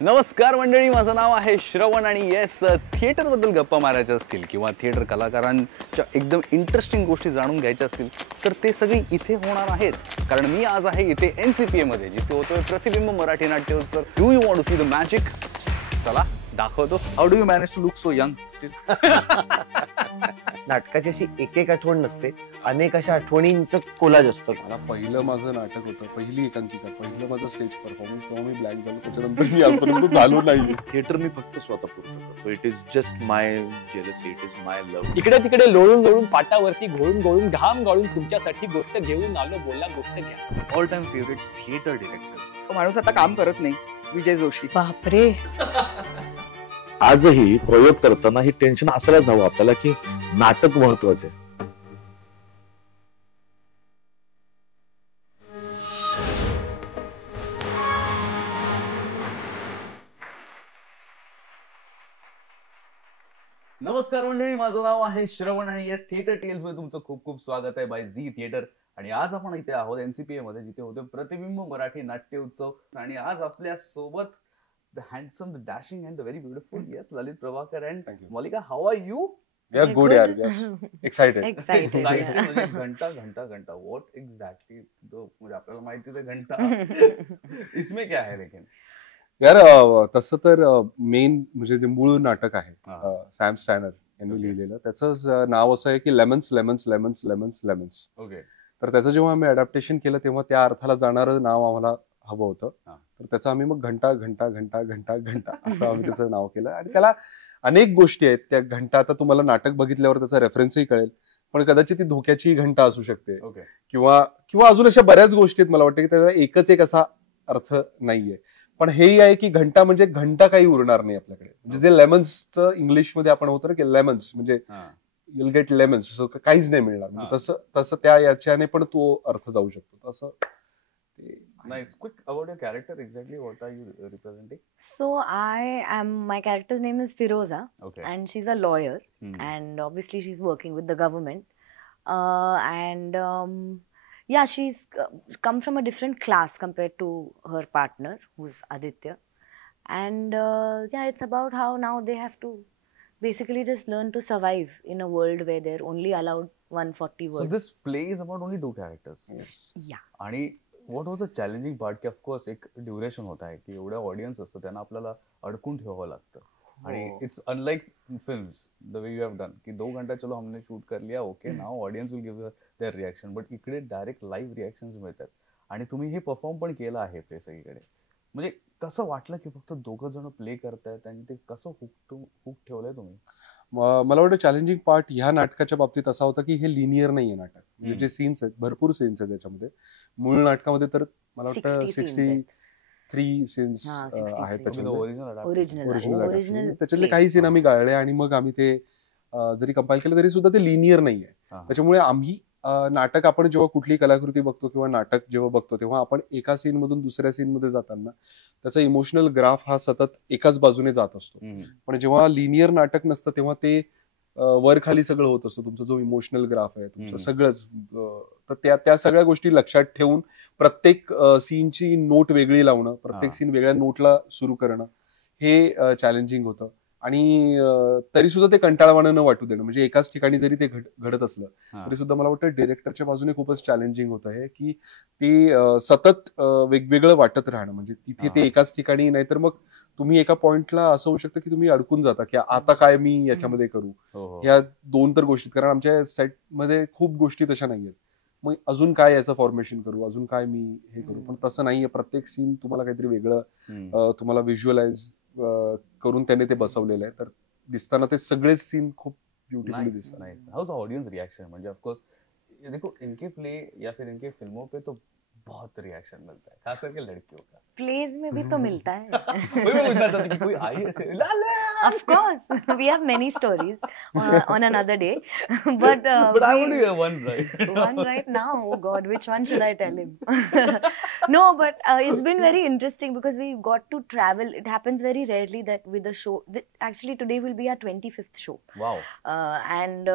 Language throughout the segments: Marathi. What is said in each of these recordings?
नमस्कार मंडळी, माझं नाव आहे श्रवण आणि येस, थिएटरबद्दल गप्पा मारायच्या असतील किंवा थिएटर कलाकारांच्या एकदम इंटरेस्टिंग गोष्टी जाणून घ्यायच्या असतील तर ते सगळे इथे होणार आहेत. कारण मी आज आहे इथे NCPA मध्ये, जिथे होतोय प्रतिबिंब मराठी नाट्योत्सव. Do you want to see the magic? चला दाखवतो. How do you manage to look so young still? नाटकाची अशी एक आठवण नसते, अनेक अशा आठवणींचं कोलाज असतं. मला पहिलं माझं नाटक होतं, पहिली एकांकिका, पहिलं माझं स्टेज परफॉर्मन्स, तेव्हा मी ब्लॅक झालो. त्याच्यानंतर मी आजपर्यंत झालो नाही. थिएटर मी फक्त स्वतःपुरतं करतो. It is just my jealousy, it is my love. इकडे तिकडे लोळून लोळून पाटावरती घोळून घोळून घाम गाळून तुमच्यासाठी गोष्ट घेऊन आलो. बोला, गोष्ट घ्या. All time favourite theatre directors. तो माणूस आता काम करत नाही, विजय जोशी. बापरे. आजही प्रयोग करताना ही टेन्शन असायलाच हवं आपल्याला की नाटक महत्वाचे आहे. नमस्कार मंडळी, माझं नाव आहे श्रवण आणि येस, थिएटर टेल्स मध्ये तुमचं खूप खूप स्वागत आहे बाय झी थिएटर. आणि आज आपण इथे आहोत NCPA मध्ये, जिथे होते प्रतिबिंब मराठी नाट्य उत्सव. आणि आज आपल्या सोबत the handsome, the dashing and the very beautiful, yes, Lalit Prabhakar and Thank you. Malika. How are you? We are good, yaar. Yes. Excited. Excited. म्हणजे घंटा what exactly? म्हणजे आपल्याला माहिती आहे घंटा. इसमें क्या है लेकिन? यार तसं तर मेन म्हणजे जे मूळ नाटक आहे सॅम स्टॅनर यांनी लिहिलेलं, त्याचं नाव असं आहे की lemons lemons lemons lemons lemons. Okay. तर त्याचं जेव्हा आम्ही अडॅप्टेशन केलं तेव्हा त्या अर्थाला जाणारं नाव आम्हाला हवं होतं. तर त्याचं आम्ही मग घंटा घंटा घंटा घंटा घंटा असं आम्ही त्याचं नाव केलं. आणि त्याला अनेक गोष्टी आहेत. त्या घंटा आता तुम्हाला नाटक बघितल्यावर त्याचा रेफरन्सही कळेल, पण कदाचित ती धोक्याची घंटा असू शकते. ओके. किंवा अजून अशा बऱ्याच गोष्टी आहेत. मला वाटतं की त्याचा एकच एक असा अर्थ नाहीये. पण हेही आहे की घंटा म्हणजे घंटा काही उरणार नाही आपल्याकडे. म्हणजे जे लेमन्सचं इंग्लिशमध्ये आपण होतं ना की लेमन्स म्हणजे युल गेट लेमन्स, काहीच नाही मिळणार. म्हणजे तसं त्या याच्याने पण तो अर्थ जाऊ शकतो. तसं Nice. Quick about your character. Exactly what are you representing? So my character's name is Firoza, Okay. and she's a lawyer, Hmm. and obviously she's working with the government. Yeah, she's come from a different class compared to her partner, who's Aditya. And yeah, it's about how now they have to basically just learn to survive in a world where they're only allowed 140 So words. this play is about only two characters. Yes. Yeah. आणि what was the challenging part की ऑफकोर्स एक ड्युरेशन होत आहे की एवढ्या ऑडियन्स असतं, त्यांना आपल्याला अडकून ठेवावं लागतं. आणि it's unlike films the way you have done की 2 घंटा चलो हमने शूट कर लिया, okay now audience will give their reaction. But इकडे डायरेक्ट लाईव्ह रिॲक्शन्स मिळतात. आणि तुम्ही हे परफॉर्म पण केलं आहे प्ले सगळीकडे. म्हणजे कसं वाटलं की फक्त 2 जण प्ले करतायत आणि ते कसं हुक ठेवलंय तुम्ही? मला वाटतं चॅलेंजिंग पार्ट ह्या नाटकाच्या बाबतीत असा होता की हे लिनियर नाहीये नाटक. म्हणजे जे सीन्स आहेत, भरपूर सीन्स आहेत त्याच्यामध्ये. मूळ नाटकामध्ये तर मला वाटतं 63 सीन्स आहेत त्याच्यामध्ये. ओरिजिनल त्याच्यातले काही सीन आम्ही गाळले आणि मग आम्ही ते जरी कंपाईल केलं तरी सुद्धा ते लिनियर नाहीये. त्याच्यामुळे आम्ही नाटक आपण जेव्हा कुठली कलाकृती बघतो किंवा नाटक जेव्हा बघतो तेव्हा आपण एका सीन मधून दुसऱ्या सीन मध्ये जाताना त्याचा इमोशनल ग्राफ हा सतत एकाच बाजूने जात असतो. पण जेव्हा लिनियर नाटक नसतं तेव्हा ते वर खाली सगळं होत असतं. तुमचा जो इमोशनल ग्राफ आहे तुमचं सगळंच, तर त्या सगळ्या गोष्टी लक्षात ठेवून प्रत्येक सीनची नोट वेगळी लावणं, प्रत्येक सीन वेगळ्या नोटला सुरू करणं हे चॅलेंजिंग होतं. आणि तरी सुद्धा ते कंटाळवाणं न वाटू देणं, म्हणजे एकाच ठिकाणी जरी ते घडत असलं तरी सुद्धा मला वाटतं डिरेक्टरच्या बाजूने खूपच चॅलेंजिंग होतं हे की ते सतत वेगवेगळं वाटत राहणं. म्हणजे तिथे ते एकाच ठिकाणी, नाहीतर मग तुम्ही एका पॉइंटला असं होऊ शकतं की तुम्ही अडकून जाता की आता काय मी याच्यामध्ये करू. ह्या 2 तर गोष्टी, कारण आमच्या सेटमध्ये खूप गोष्टी तशा नाहीयेत. मग अजून काय याचं फॉर्मेशन करू, अजून काय मी हे करू. पण तसं नाहीये. प्रत्येक सीन तुम्हाला काहीतरी वेगळं तुम्हाला व्हिज्युअलाइज करून त्याने ते बसवलेलं आहे. तर दिसताना ते सगळे सीन खूप ब्युटिफुली दिसतात. हाउ द ऑडियंस रिएक्शन? म्हणजे ऑफकोर्स देखो इनके प्ले या फिर इनके फिल्मों पे तो बहुत रिएक्शन मिलता है, खास करके लड़कियों का. प्लेज में भी तो मिलता है. वही मैं पूछना चाहता था कि कोई आई ऐसे लाले. Of course, we have many stories on another day, but But I want to hear one right. one right now. Oh God, which one should I tell him? No, but it's been very interesting because we got to travel. It happens very rarely that with a show. Actually, today will be our 25th show. Wow. And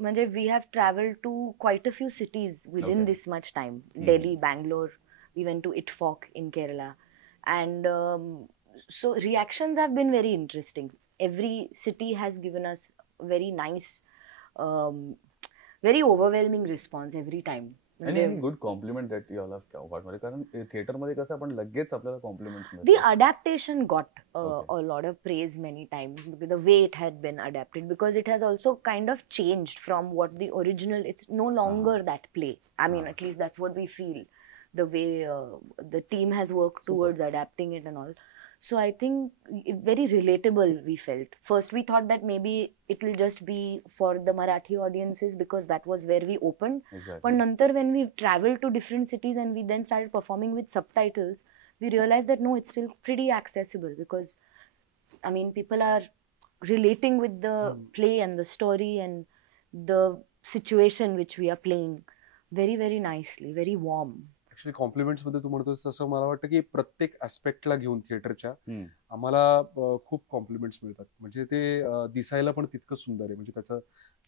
म्हणजे we have traveled to quite a few cities within this much time. Delhi, Bangalore. We went to Itfok in Kerala, and so reactions have been very interesting. Every city has given us very nice, very overwhelming response every time. आणि good compliment that you all have got मध्ये, कारण थिएटर मध्ये कसं आपण लगेच आपल्याला compliment The adaptation got a lot of praise many times, the way it had been adapted, because it has also kind of changed from what the original, it's no longer that play. I mean, at least that's what we feel, the way the team has worked towards adapting it and all. So I think very relatable we felt. First we thought that maybe it will just be for the Marathi audiences because that was where we opened. But nantar when we traveled to different cities and we then started performing with subtitles, we realized that no, it's still pretty accessible, because I mean people are relating with the play and the story and the situation which we are playing very, very nicely, very warm. Actually compliments मध्ये तू म्हणतोस तसं मला वाटतं की प्रत्येक ऍस्पेक्टला घेऊन थिएटरच्या आम्हाला खूप कॉम्प्लिमेंट्स मिळतात. म्हणजे ते दिसायला पण तितकं सुंदर आहे. म्हणजे त्याचं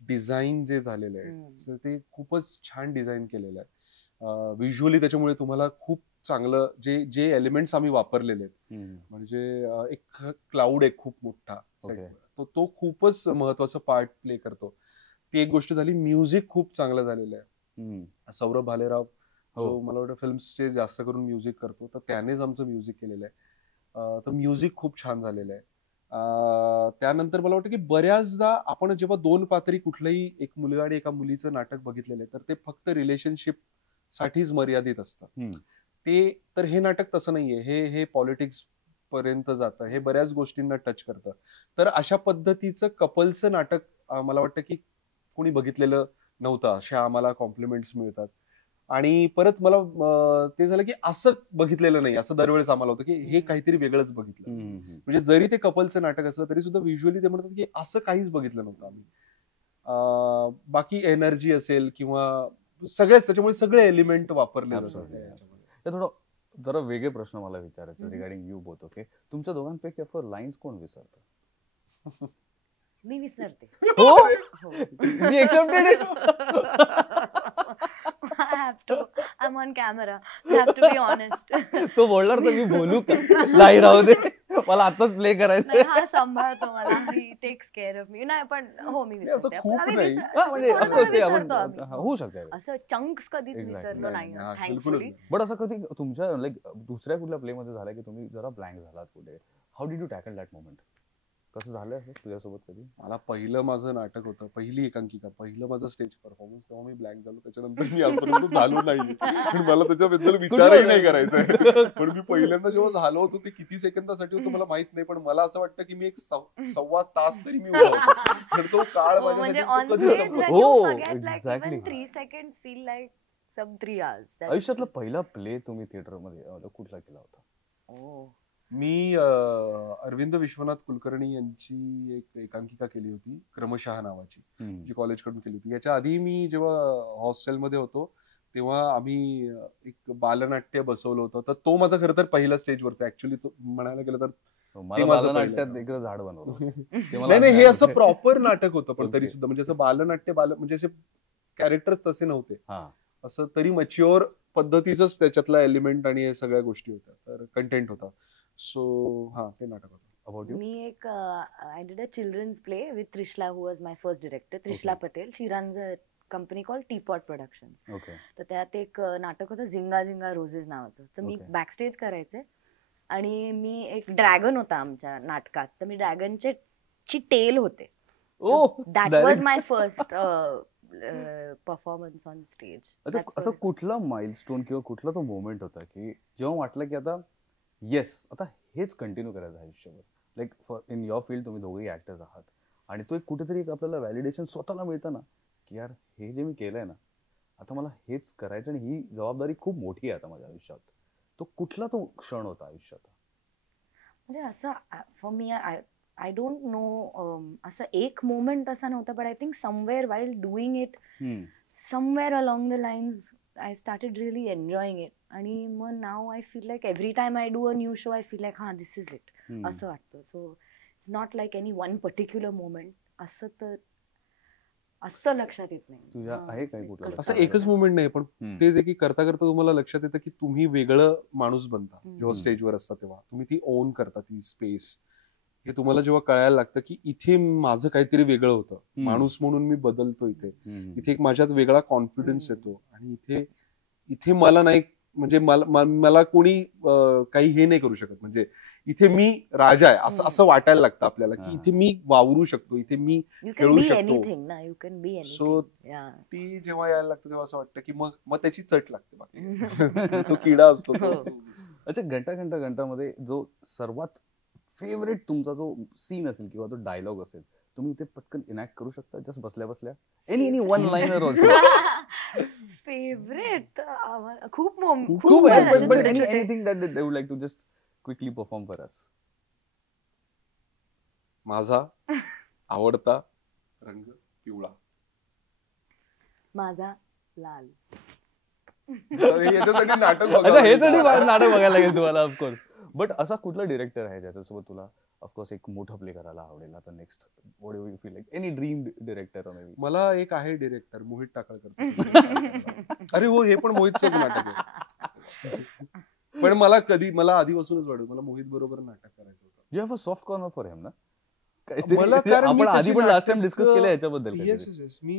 डिझाईन जे झालेलं आहे ते खूपच छान डिझाईन केलेलं आहे. व्हिज्युअली त्याच्यामुळे तुम्हाला खूप चांगलं जे एलिमेंट्स आम्ही वापरलेले आहेत, म्हणजे एक क्लाउड एक खूप मोठा तो खूपच महत्वाचा पार्ट प्ले करतो. ती एक गोष्ट झाली. म्युझिक खूप चांगलं झालेलं आहे. सौरभ भालेराव जो मला वाटतं फिल्म्सचे जास्त करून म्युझिक करतो, तर त्यानेच आमचं म्युझिक केलेलं आहे. तर म्युझिक खूप छान झालेलं आहे. त्यानंतर मला वाटतं की बऱ्याचदा आपण जेव्हा दोन पात्री कुठलंही एक मुलगा आणि एका मुलीचं नाटक बघितलेलं आहे, तर ते फक्त रिलेशनशिप साठीच मर्यादित असतं. तर हे नाटक तसं नाहीये. हे पॉलिटिक्स पर्यंत जातं. हे बऱ्याच गोष्टींना टच करतं. तर अशा पद्धतीचं कपलचं नाटक मला वाटतं की कोणी बघितलेलं नव्हतं. अशा आम्हाला कॉम्प्लिमेंट्स मिळतात. आणि परत मला ते झालं की असं बघितलेलं नाही, असं दरवेळेस आम्हाला होतं की हे काहीतरी वेगळंच बघितलं. म्हणजे जरी ते कपलचं नाटक असलं तरी सुद्धा व्हिज्युअली ते म्हणतात की असं काहीच बघितलं नव्हतं आम्ही. बाकी एनर्जी असेल किंवा सगळेच, त्याच्यामुळे सगळे एलिमेंट वापरले जातात. थोडं जरा वेगळे प्रश्न मला विचारायचे रिगार्डिंग यू बोथ. ओके, तुमच्या दोघांपैकी ऑफ लाईन्स कोण विसरतं? मी विसरते. मी accepted. I have to. I'm on camera. I have to be honest. तो बोलणार तर मी बोलू का? नाही, राहू दे, मला आताच प्ले करायचं. हा सांभाळतो मला. He takes care of me. नाही पण हो मी विसरते. होऊ शकते असं चंक्स कधीच विसरलो नाही थँकफुली. बट असं कधी तुमच्या लाईक दुसऱ्या कुठल्या प्ले मध्ये झालं की तुम्ही जरा ब्लँक झालात कुठे? How did you tackle that moment? कसं झालं तुझ्यासोबत कधी? मला पहिलं माझं नाटक होतं, पहिली एकांकिका, पहिलं माझं स्टेज परफॉर्मन्स, तेव्हा मी ब्लँक झालो. त्याच्यानंतर मी आजपर्यंत झालो नाही. पण मला त्याच्याबद्दल विचारही नाही करायचा. पण मी पहिल्यांदा जेव्हा झालो होतो ते किती सेकंदासाठी होतं मला माहित नाही, पण मला असं वाटतं की मी एक 1.25 तास तरी मी उभा होतो. तर तो काळ आयुष्यातला पहिला प्ले तुम्ही थिएटर मध्ये कुठला केला होता? मी अरविंद विश्वनाथ कुलकर्णी यांची एक एकांकिका केली होती, क्रमशः नावाची, जी कॉलेजकडून केली होती. याच्या आधी मी जेव्हा हॉस्टेलमध्ये होतो तेव्हा आम्ही एक बालनाट्य बसवलं होतं. तर तो माझा खरं तर पहिला स्टेजवरचा, ऍक्च्युली तो म्हणायला गेलं तर झाड बनवलं नाही, हे असं प्रॉपर नाटक होतं. पण तरी सुद्धा म्हणजे असं बालनाट्य म्हणजे असे कॅरेक्टर तसे नव्हते, असं तरी मच्युअर पद्धतीच त्याच्यातला एलिमेंट आणि सगळ्या गोष्टी होत्या. तर कंटेंट होता. सो ते नाटक होतं. मी एक I did a children's play with Trishla, who was my first director. Trishla Patel. She runs a company called Teapot Productions. तर त्यात एक नाटक होतं झिंगा झिंगा रोजेस नावाचं. तर मी बॅकस्टेज करायचे आणि मी एक ड्रॅगन होता आमच्या नाटकात. तर मी ड्रॅगनची टेल होते. That was my first performance on stage. असं कुठला माइलस्टोन किंवा कुठला तो मोमेंट होता की जेव्हा वाटलं की आता येस, आता हेच कंटिन्यू करायचं आयुष्यभर? Like for in your field तुम्ही दोघेही ऍक्टर्स आहात आणि तो एक कुठेतरी आपल्याला व्हॅलिडेशन स्वतःला मिळतं ना की यार हे जे मी केलंय ना, आता मला हेच करायचं आणि ही जबाबदारी खूप मोठी आहे आता माझ्या आयुष्यात. तो कुठला तो क्षण होता आयुष्यात? म्हणजे असं for me I don't know, असं एक मोमेंट असा नव्हता. But I think somewhere while doing it, somewhere along the lines I started really enjoying it. आणि मग now I feel like every time I do a new show I feel like this is it. असं वाटतं. So it's not like any one particular moment. असं तर असं लक्षात येत नाही. तुझ्या आहे काही कुठलं करता असं लक्षात? एकच मुवमेंट नाही, पण हम्म. ते जे की करता करता तुम्हाला लक्षात येतं की तुम्ही वेगळं माणूस बनता जेव्हा हम्म. स्टेजवर असता तेव्हा तुम्ही ती ओन करता ती स्पेस. हे तुम्हाला जेव्हा कळायला लागतं की इथे माझं काहीतरी वेगळं होतं, माणूस म्हणून मी बदलतो इथे, इथे एक माझ्यात वेगळा कॉन्फिडन्स येतो आणि इथे इथे मला नाही म्हणजे मला कोणी काही हे नाही करू शकत, म्हणजे इथे मी राजा आहे असं वाटायला लागतं आपल्याला की इथे मी वावरू शकतो, इथे मी यू कॅन खेळू बी शकतो. एनिथिंग ना, you can be So, anything. ती जेव्हा यायला लागतं तेव्हा असं वाटतं की मग त्याची चट लागते बाकी तो किडा असतो तो. हो. अच्छा, घंटामध्ये जो सर्वात फेवरेट तुमचा जो सीन असेल किंवा तो डायलॉग असेल, तुम्ही इथे पटकन इनॅक्ट करू शकता जस्ट बसल्या बसल्या? Any one liner also. Favourite खूप खूप आहेत आहे, असे but छोटे-छोटे. anything that they would like to just quickly perform for us. माझा आवडता रंग पिवळा. माझा लाल. याच्यासाठी नाटक अच्छा, बघावं हे साठी लागेल. नाटक बघायला लागेल तुम्हाला ऑफकोर्स. बट असा कुठला डिरेक्टर आहे ज्याच्यासोबत तुला ऑफकोर्स एक मोठा प्ले करायला आवडेल आता next? What do you feel like any dream director may be? मला एक आहे डिरेक्टर मोहित टाकळकर. अरे हो, हे पण मोहितचंच नाटक आहे. पण मला आधीपासूनच वाटत मला मोहित बरोबर नाटक करायचं होतं. You have a soft corner for him ना? मला कारण मी आपण आधी त्याची पण लास्ट टाइम नाटकं- डिस्कस केलं याच्याबद्दल. येस मी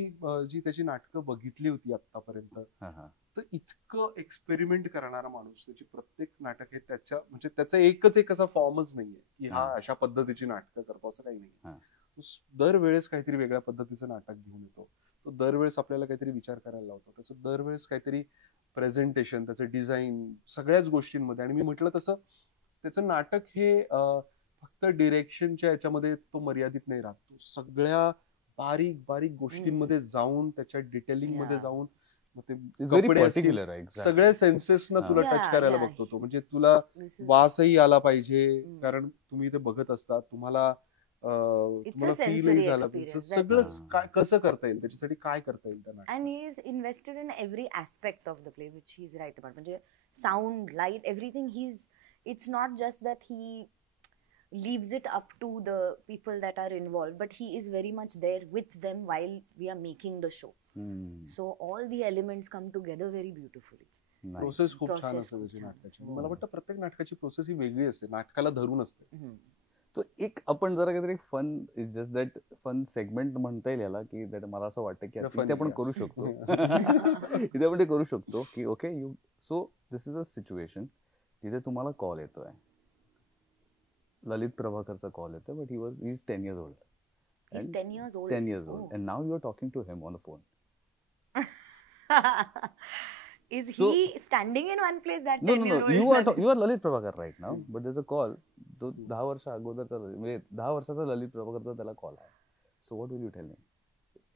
जी त्याची नाटकं बघितली होती आतापर्यंत, तर इतकं एक्सपेरिमेंट करणारा माणूस, त्याची प्रत्येक नाटक हे त्याचा एकच एक असा फॉर्मच नाहीये की हा अशा पद्धतीची नाटकं करतो असं काही नाही. तो दरवेळेस काहीतरी वेगळ्या पद्धतीचं नाटक घेऊन येतो. तो दरवेळेस आपल्याला काहीतरी विचार करायला लावतो. त्याचं दरवेळेस काहीतरी प्रेझेंटेशन, त्याचं डिझाईन, सगळ्याच गोष्टींमध्ये. आणि मी म्हटलं तसं त्याचं नाटक हे फक्त डिरेक्शनच्या याच्यामध्ये तो मर्यादित नाही राहत. तो सगळ्या बारीक बारीक गोष्टींमध्ये जाऊन, त्याच्या डिटेलिंग मध्ये जाऊन, मग ते कपडे असतील, सगळ्या सेन्सेसना तुला टच करायला बघतो तो. म्हणजे तुला वासही आला पाहिजे, कारण तुम्ही ते बघत असता, तुम्हाला फीलही झाला पाहिजे. सगळंच काय कसं करता येईल, त्याच्यासाठी काय करता येईल त्यांना. And he is invested in every aspect of the play, which he is right about. म्हणजे sound, light, everything. It's not just that he leaves it up to the people that are involved, but he is very much there with them while we are making the show. So all the elements come together very beautifully. Process खूप छान असते त्याची नाटकाची. मला वाटतं प्रत्येक नाटकाची प्रोसेस ही वेगळी असते, नाटकाला धरून असते. तो एक आपण जरा काहीतरी fun, just that fun segment म्हणता येईल याला, की मला असं वाटतं की इथे आपण करू शकतो. इथे आपण ते करू शकतो की okay you, so this is a situation तिथे तुम्हाला कॉल येतोय, ललित प्रभाकरचा कॉल येतोय, but he is 10 years old. He's 10 years old. 10 years old. And now you are talking to him on the phone. Is So- he standing in one place that No. 10-year-old? You are Lalit Prabhakar right now, but there's a call. तो 10 वर्ष अगोदरचा म्हणजे 10 वर्षाचा ललित प्रभाकरचा त्याला कॉल आहे. So what will you tell me?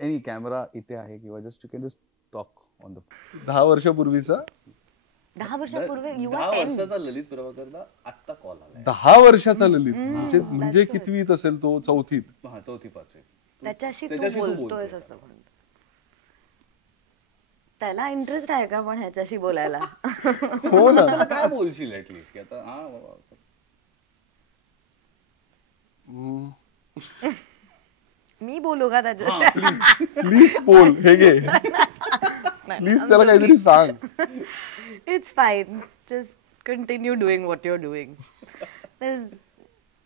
Any camera इथे आहे किंवा just you can just talk on the 10 वर्षापूर्वीचा 10 वर्षापूर्वी you 10 are 10. वर्षाचा ललित प्रभाकरला आत्ता कॉल आलाय. 10 वर्षाचा ललित म्हणजे that's कितवीत असेल तो? चौथीत. हा, चौथी पाचवी. त्याच्याशी त्याच्याशी तू तू बोलतोयस बोलतोयस. असं म्हणतो. त्याला इंटरेस्ट आहे का पण ह्याच्याशी बोलायला? हो ना. त्याला काय बोलशील ऍटलीस्ट की आता हा बाबा असं. मी बोलू का त्याच्याशी? प्लीज बोल, हे घे प्लीज, त्याला काहीतरी सांग. It's fine. Just continue doing what you're doing. There's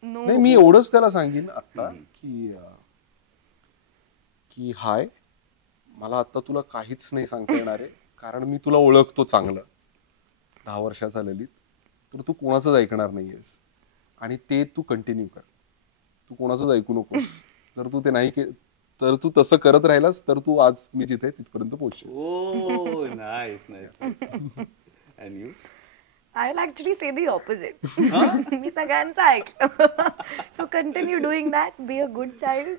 no. नाही, मी एवढंच त्याला सांगेन आता की हाय, मला आता तुला काहीच नाही सांगता येणार आहे, कारण मी तुला ओळखतो चांगलं. 10 वर्षाचा ललित, तर तू कोणाचंच ऐकणार नाहीयेस आणि ते तू कंटिन्यू कर. तू कोणाचंच ऐकू नको. जर तू ते नाही तर तू तसं करत राहिलास तर तू आज मी जिथे तिथपर्यंत पोहोचशील. Oh, nice. And you? I'll actually say the opposite. मी सगळ्यांचं ऐकलं. So continue doing that. Be a good child.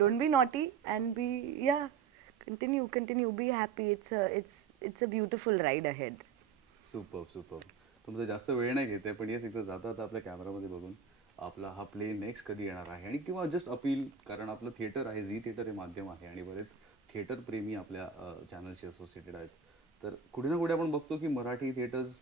Don't be naughty and continue. Be happy. It's a beautiful ride ahead. Super. तुमचा जास्त वेळ नाही घेते, पण येस एकदा जाता आता आपल्या कॅमेरामध्ये बघून आपला हा प्ले नेक्स्ट कधी येणार आहे, आणि किंवा जस्ट अपील, कारण आपलं थिएटर आहे, झी थिएटर हे माध्यम आहे आणि बरेच थिएटर प्रेमी आपल्या चॅनलशी असोसिएटेड आहेत. तर कुठे ना कुठे आपण बघतो की मराठी थिएटर्स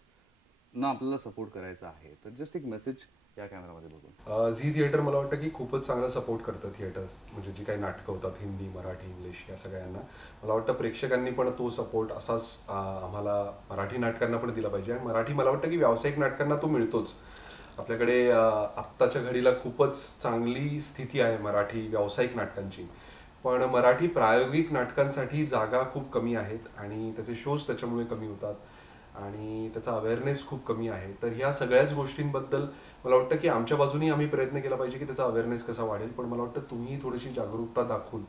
ना आपल्याला सपोर्ट करायचा आहे. तर जस्ट एक मेसेज या कॅमेरामध्ये बघून? झी थिएटर मला वाटतं की खूपच चांगला सपोर्ट करतं थिएटर्स, म्हणजे जी काही नाटकं होतात हिंदी, मराठी, इंग्लिश या सगळ्यांना. मला वाटतं प्रेक्षकांनी पण तो सपोर्ट असाच आम्हाला मराठी नाटकांना पण दिला पाहिजे. आणि मराठी मला वाटतं की व्यावसायिक नाटकांना तो मिळतोच. आपल्याकडे आत्ताच्या घडीला खूपच चांगली स्थिती आहे मराठी व्यावसायिक नाटकांची, पण मराठी प्रायोगिक नाटकांसाठी जागा खूप कमी आहेत आणि त्याचे शोज त्याच्यामुळे कमी होतात आणि त्याचा अवेअरनेस खूप कमी आहे. तर ह्या सगळ्याच गोष्टींबद्दल मला वाटतं की आमच्या बाजूनी आम्ही प्रयत्न केला पाहिजे की त्याचा अवेअरनेस कसा वाढेल. पण मला वाटतं तुम्ही थोडीशी जागरूकता दाखवून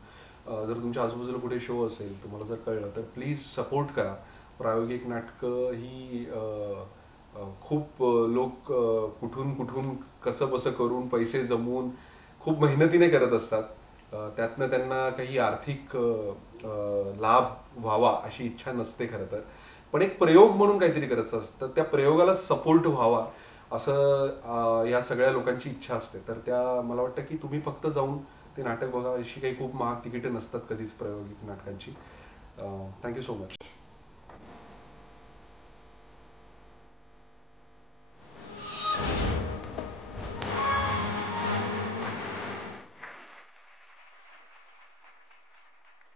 जर तुमच्या आजूबाजूला कुठे शो असेल, तुम्हाला जर कळलं तर प्लीज सपोर्ट करा. प्रायोगिक नाटकं ही खूप लोक कुठून कुठून कसं बसं करून पैसे जमवून खूप मेहनतीने करत असतात. त्यातनं त्यांना काही आर्थिक लाभ व्हावा अशी इच्छा नसते खरं तर, पण एक प्रयोग म्हणून काहीतरी करायचं असतं. त्या प्रयोगाला सपोर्ट व्हावा असं या सगळ्या लोकांची इच्छा असते. तर त्या मला वाटतं की तुम्ही फक्त जाऊन ते नाटक बघा. अशी काही खूप महाग तिकीटं नसतात कधीच प्रायोगिक नाटकांची. Thank you so much.